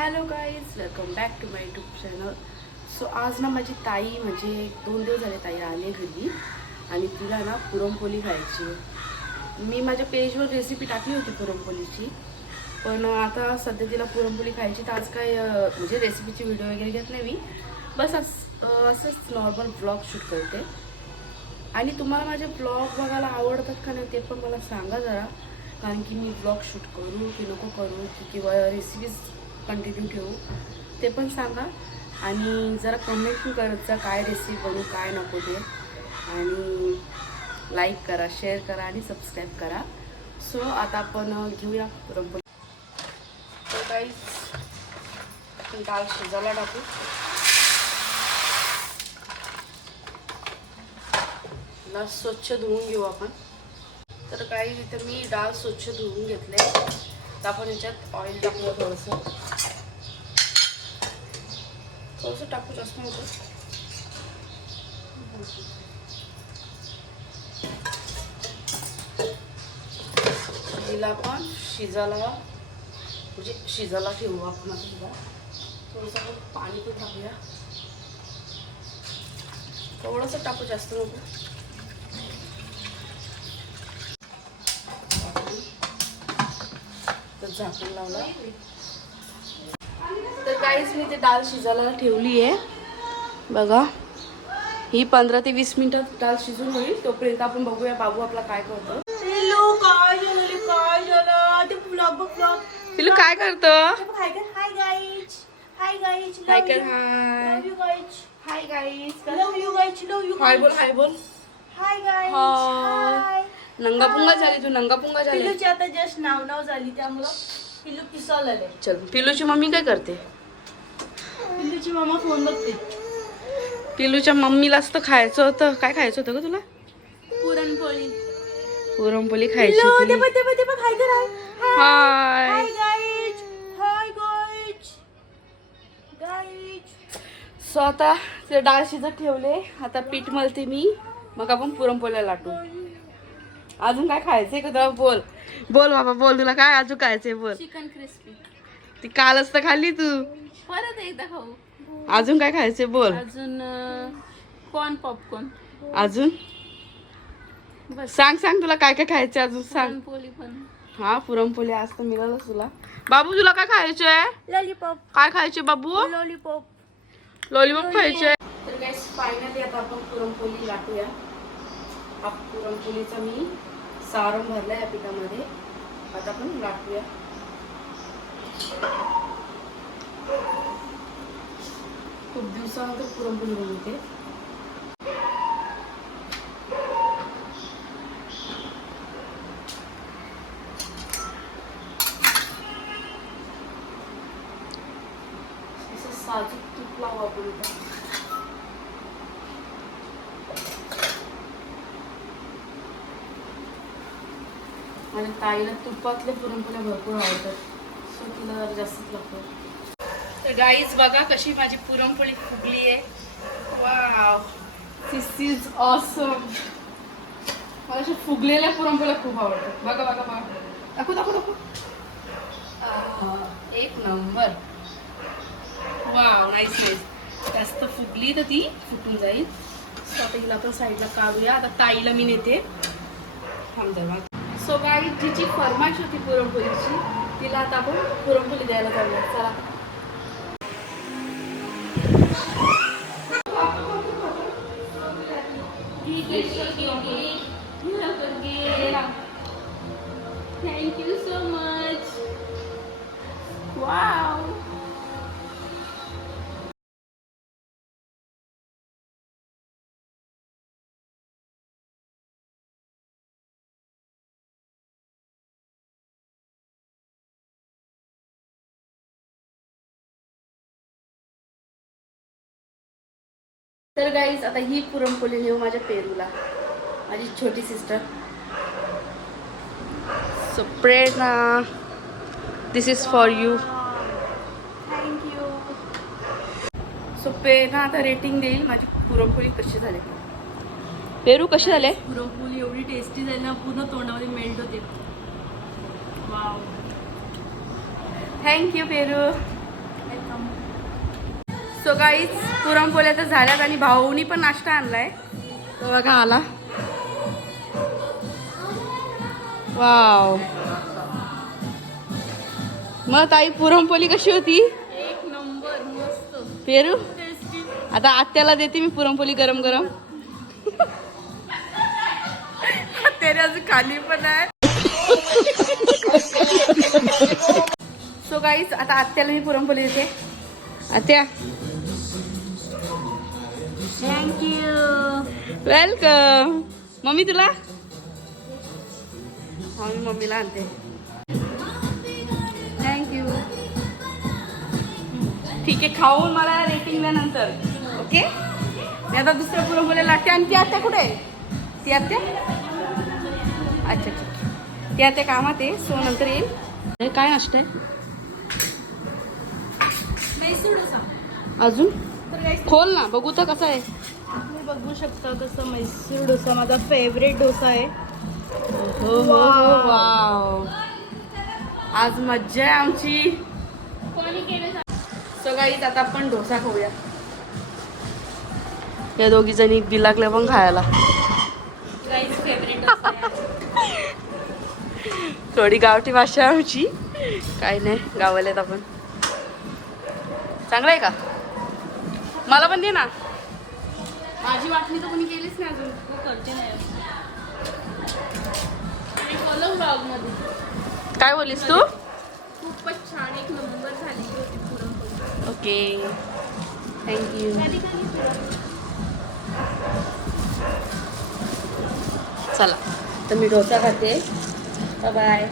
Hello guys welcome back to my YouTube channel so आज ना माझी ताई म्हणजे एक दोन दिवस झाले ताई आले घरी आणि तिला ना पुरणपोळी खायची. मी माझ्या पेजवर रेसिपी टाकली होती पुरणपोलीची पण आता सध्या तिला पुरणपोळी खायची तर आज काय म्हणजे रेसिपीची व्हिडिओ वगैरे घेत नाही मी. बस अस असंच नॉर्मल ब्लॉग शूट करते. आणि तुम्हाला माझे ब्लॉग बघायला आवडतात का नाही ते पण मला सांगा जरा. कारण की मी ब्लॉग शूट करू की नको करू की किंवा रेसिपीज कंटिन्यू ठेवू ते पण सांगा. आणि जरा कमेंट पण करत जा काय रेसिपी बनू काय नको ते. आणि लाईक करा शेअर करा आणि सबस्क्राईब करा. सो आता आपण घेऊया रंग तर काही डाळ शिजायला टाकू. ला स्वच्छ धुवून घेऊ आपण. तर काही इथं मी डाळ स्वच्छ धुवून घेतले तर आपण याच्यात ऑइल टाकलं थोडंसं थोडंसं टाकू जास्त नको तिला आपण शिजायला म्हणजे शिजायला ठेवू आपण तिला थोडंसं आपण पाणी पण टाकूया थोडंसं टाकू जास्त नको तर झाकण लावलं. तर काहीच मी ते डाळ शिजायला ठेवली आहे. बघा ही पंधरा ते वीस मिनिटात डाळ शिजून होईल. तोपर्यंत आपण बघूया बाबू आपला काय करतो. काय काय झालं? ते ब्लॉग ब्लॉग पिलू काय करतो? हाय हाय गाईज हाय कर hi love you guys hi guys love you guys love you hi बोल हाय बोल. हाय. हाय नंगापुंगा झाली तू नंगापुंगा झाली. पिल्लूची आता जस्ट नाव नाव झाली त्यामुळं पिल्लू पिसॉल आले चल पिलूची मम्मी काय करते? पिल्लूची मामा फोन बघते. पिलूच्या मम्मीलाच तर खायचं होतं. काय खायचं होतं ग तुला? पुरणपोळी. पुरणपोळी खायची पिल्लू ते होती बघ ते बघ ते बघ कर सो आता डाळ शिजत ठेवले. आता पीठ मळते मी. मग आपण पुरणपोळ्या लाटू. अजून काय खायचंय का तुला? बोल. बोल बाबा बोल. तुला काय अजून खायचंय बोल. चिकन क्रिस्पी ती कालच तर खाल्ली तू. परत एकदा खाऊ. अजून काय खायचंय बोल. अजून कॉर्न पॉपकॉर्न अजून? सांग सांग तुला काय काय खायचंय अजून सांग. पोळी पण. हा पुरणपोळी आज तर मिळालंच तुला. बाबू तुला काय खायचंय? लॉलीपॉप काय खायचे बाबू? लॉलीपॉप लॉलीपॉप खायचे तर फायनली आता आपण पुरणपोळी लाटूया. हा पुरणपोळीचा मी सारण भरलं या पिठामध्ये. आता आपण लाटूया. खूप दिवसानंतर पुरणपोळी बनवते. असं साजूक तूप लावू आणि ताईला तुपातले पुरणपोळ्या भरपूर आवडतात. सो तिला जास्तच लागतं तर गाईज बघा कशी माझी पुरणपोळी फुगली आहे. वाव दिस इज ऑसम मला अशा फुगलेल्या पुरणपोळ्या खूप आवडतात. बघा बघा बघा. दाखवू दाखवू दाखवू. एक नंबर. वाव नाईस नाईस जास्त फुगली तर ती फुटून जाईल. सो आता हिला आपण साईडला काढूया. आता ताईला मी नेते. थांब जरा. सो गाई जिची फरमाईश होती पुरणपोळीची तिला आता आपण पुरणपोळी द्यायला जाऊया. चला. Thank you so much. तर गाईज आता ही पुरणपोळी नेऊ माझ्या पेरूला. माझी छोटी sister so Prerna this is for you you. So Prerna आता रेटिंग देईल. माझी पुरणपोळी कशी झाली. पेरू कसे झाले? पुरणपोळी एवढी टेस्टी झाली ना पूर्ण तोंडामध्ये मेल्ट होते. वाव थँक्यू पेरू. सो गाईच पुरणपोळ्या तर झाल्यात आणि भाऊनी पण नाश्ता आणलाय. तो बघा आला. वाव. मग ताई पुरणपोळी कशी होती? एक नंबर मस्त. पेरू? आता आत्याला देते मी पुरणपोळी गरम गरम. त्याने अजून खाली पण आहे. सो गाईच आता आत्याला मी पुरणपोळी देते. आत्या थँक्यू वेलकम मम्मी तुला? मी मम्मीला आणते थँक्यू ठीक आहे खाऊन मला रेटिंग द्या नंतर. ओके मी आता दुसऱ्या पुरणपोळ्या लागते. आणि ती आत्या कुठे आहे? ती आत्या? अच्छा ठीक आहे. ती आत्या कामात आहे. सो नंतर येईल. काय नाश्ता आहे? अजून? खोल ना बघू तर कसं आहे. तुम्ही बघू शकता कसं मैसूर डोसा माझा फेवरेट डोसा आहे. हो हो वाव आज मज्जा आहे आमची. कोणी केलं सो गाईज आता आपण डोसा खाऊया. या दोघी जणी बिलाकल्या पण खायला. थोडी गावठी भाषा आमची. काय नाही गावाल्यात आपण. चांगलं आहे का? मला पण दे ना. माझी वाटणी तर कोणी केलीच नाही अजून. हो, करते नाही काय बोलीस तू? खूपच छान एक नंबर झाली ओके. थँक्यू? चला. तर मी डोसा खाते. बाय